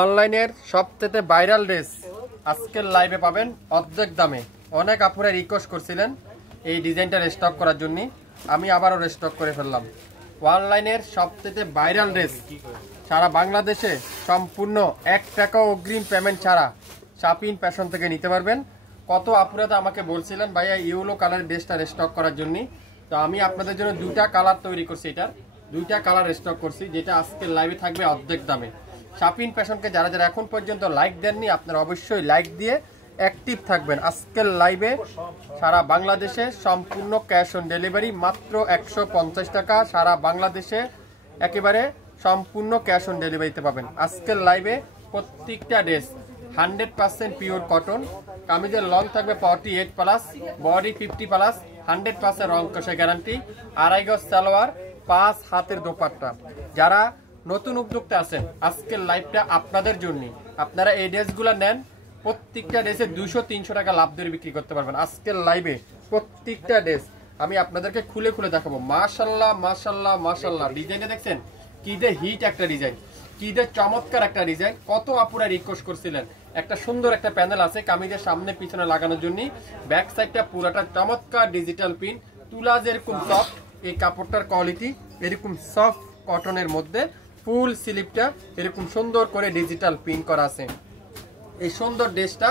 অনলাইনের সবচেয়ে viral dress আজকের লাইভে পাবেন অর্ধেক দামে। অনেক আপুরা রিকোয়েস্ট করছিলেন এই ডিজাইনটা রিস্টক করার জন্য, আমি আবারও রিস্টক করে ফেললাম। অনলাইনের সবচেয়ে ভাইরাল ড্রেস সারা বাংলাদেশে সম্পূর্ণ 1 টাকা অগ্রিম পেমেন্ট ছাড়া শাপিন ফ্যাশন থেকে নিতে পারবেন। কত আপুরা তো আমাকে বলছিলেন ভাইয়া ইয়েলো কালারের ড্রেসটা রিস্টক করার জন্য, তো আমি আপনাদের জন্য 2টা কালার তৈরি করছি। এটার 2টা কালার স্টক করছি, যেটা আজকের লাইভে থাকবে অর্ধেক দামে। শাপিন ফ্যাশনকে যারা যারা এখন পর্যন্ত লাইক দেননি, আপনারা অবশ্যই লাইক দিয়ে অ্যাক্টিভ থাকবেন। আজকের লাইভে সারা বাংলাদেশে সম্পূর্ণ ক্যাশ অন ডেলিভারি, মাত্র 150 টাকা। সারা বাংলাদেশে একেবারে সম্পূর্ণ ক্যাশ অন ডেলিভারিতে পাবেন। আজকের লাইভে প্রত্যেকটা ড্রেস 100% পিওর কটন, কামিজের লং থাকবে 48+, বডি 50+, 100% রং কষে গ্যারান্টি, 2.5 গজ সালোয়ার, 5 হাতের দোপাট্টা। যারা নতুন উদ্যোক্তা আছেন আজকের লাইভটা আপনাদের জন্য। আপনারা এই ড্রেসগুলো নেন, প্রত্যেকটা ড্রেসে 200-300 টাকা লাভ দিয়ে বিক্রি করতে পারবেন। আজকের লাইভে প্রত্যেকটা ড্রেস আমি আপনাদেরকে খুলে খুলে দেখাবো। মাশাল্লাহ মাশাল্লাহ মাশাল্লাহ, ডিজাইনটা দেখছেন কি যে হিট একটা ডিজাইন, কি যে চমৎকার একটা ডিজাইন। কত আপুরা রিকোয়েস্ট করছিলেন একটা সুন্দর একটা প্যানেল আছে কামিজের সামনে পিছনে লাগানোর জন্য। ব্যাক সাইডটা পুরাটা চমৎকার ডিজিটাল প্রিন্ট, তুলা যেরকম সফট, এই কাপড়টার কোয়ালিটি এরকম সফট কটনের মধ্যে। ফুল স্লিপটা এরকম সুন্দর করে ডিজিটাল প্রিন্ট করা আছে। এই সুন্দর ড্রেসটা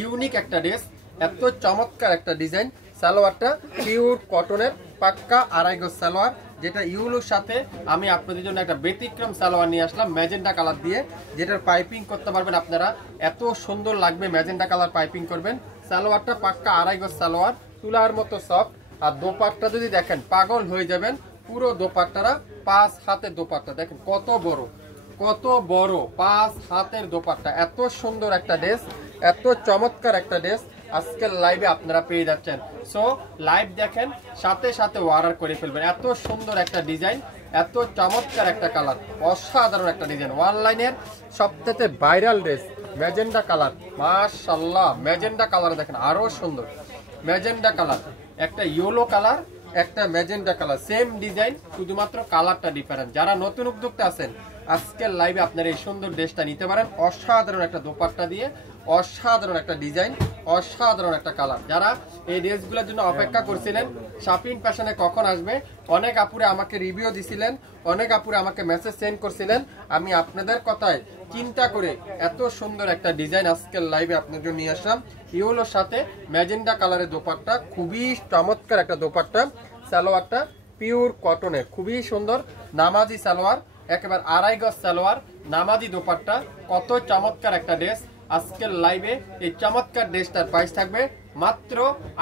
ইউনিক একটা ড্রেস, এত চমৎকার একটা ডিজাইন। সালোয়ারটা পিওর কটনের পাক্কা 2.5 গজ সালোয়ার, যেটা ইউলোর সাথে আমি আপনাদের জন্য একটা ব্যতিক্রম সালোয়ার নিয়ে আসলাম ম্যাজেন্ডা কালার দিয়ে, যেটার পাইপিং করতে পারবেন আপনারা। এত সুন্দর লাগবে, ম্যাজেন্ডা কালার পাইপিং করবেন। সালোয়ারটা পাক্কা 2.5 গজ সালোয়ার, তুলার মতো সফট। আর দোপাট্টা যদি দেখেন পাগল হয়ে যাবেন, পুরো দোপাট্টারা 5 হাতের দোপাট্টা দেখেন কত বড়, কত বড় 5 হাতের দোপাট্টা। এত সুন্দর একটা ড্রেস, এত চমৎকার একটা ড্রেস আজকের লাইভে আপনারা পেয়ে যাচ্ছেন। সো লাইভ দেখেন, সাথে সাথে অর্ডার করে ফেলবেন। এত সুন্দর একটা ডিজাইন, এত চমৎকার একটা কালার, অসাধারণ একটা ডিজাইন। অনলাইনের সবথেকে ভাইরাল ড্রেস ম্যাজেন্ডা কালার। মাশাআল্লাহ, ম্যাজেন্ডা কালার দেখেন আরো সুন্দর। ম্যাজেন্ডা কালার, একটা ইয়েলো কালার, একটা ম্যাজেন্ডা কালার, সেম ডিজাইন, শুধুমাত্র কালারটা ডিফারেন্ট। যারা নতুন উদ্যোক্তা আছেন আজকের লাইভে আপনারা এই সুন্দর ড্রেসটা নিতে পারেন। অসাধারণ একটা দোপাট্টা দিয়ে, অসাধারণ একটা ডিজাইন, অসাধারণ একটা কালার। যারা এই ড্রেসগুলোর জন্য অপেক্ষা করছিলেন শাপিন ফ্যাশনে কখন আসবে, অনেক আপুরে আমাকে রিভিউ দিছিলেন, অনেক আপুরে আমাকে মেসেজ সেন্ড করছিলেন। আমি আপনাদের কথায় চিন্তা করে এত সুন্দর একটা ডিজাইন আজকের লাইভে আপনাদের জন্য নিয়ে আসলাম। ইয়েলোর সাথে ম্যাজেন্ডা কালারের দোপাট্টা, খুবই চমৎকার একটা দোপাট্টা। সালোয়ারটা পিওর কটনের, খুবই সুন্দর নামাজি সালোয়ার, একেবারে 2.5 গজ সালোয়ার, নামাজি দোপাট্টা। কত চমৎকার একটা ড্রেস আজকের লাইভে। এই চমৎকার ড্রেসটার প্রাইস থাকবে মাত্র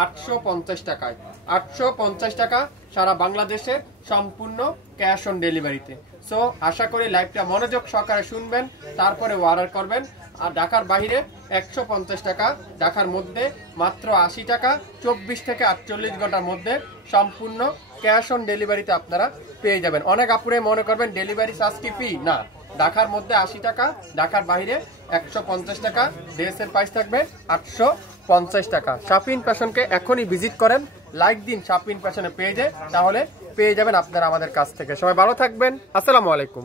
850 টাকায়। 850 টাকা, সারা বাংলাদেশে সম্পূর্ণ ক্যাশ অন ডেলিভারিতে। সো আশা করি লাইভটা মনোযোগ সহকারে শুনবেন, তারপরে অর্ডার করবেন। আর ঢাকার বাইরে 150 টাকা, ঢাকার মধ্যে মাত্র 80 টাকা। 24 থেকে 48 ঘন্টার মধ্যে সম্পূর্ণ ক্যাশ অন ডেলিভারিতে আপনারা পেয়ে যাবেন। অনেক আপুরে মনে করবেন ডেলিভারি চার্জ কি ফি, না, ঢাকার মধ্যে 80 টাকা, ঢাকার বাইরে 150 টাকা। ড্রেসের প্রাইস থাকবে 850 টাকা। শাপিন ফ্যাশনকে এখনই ভিজিট করেন, লাইক দিন শাপিন ফ্যাশনের পেজে, তাহলে পেয়ে যাবেন আপনারা আমাদের কাছ থেকে। সবাই ভালো থাকবেন, আসসালামু আলাইকুম।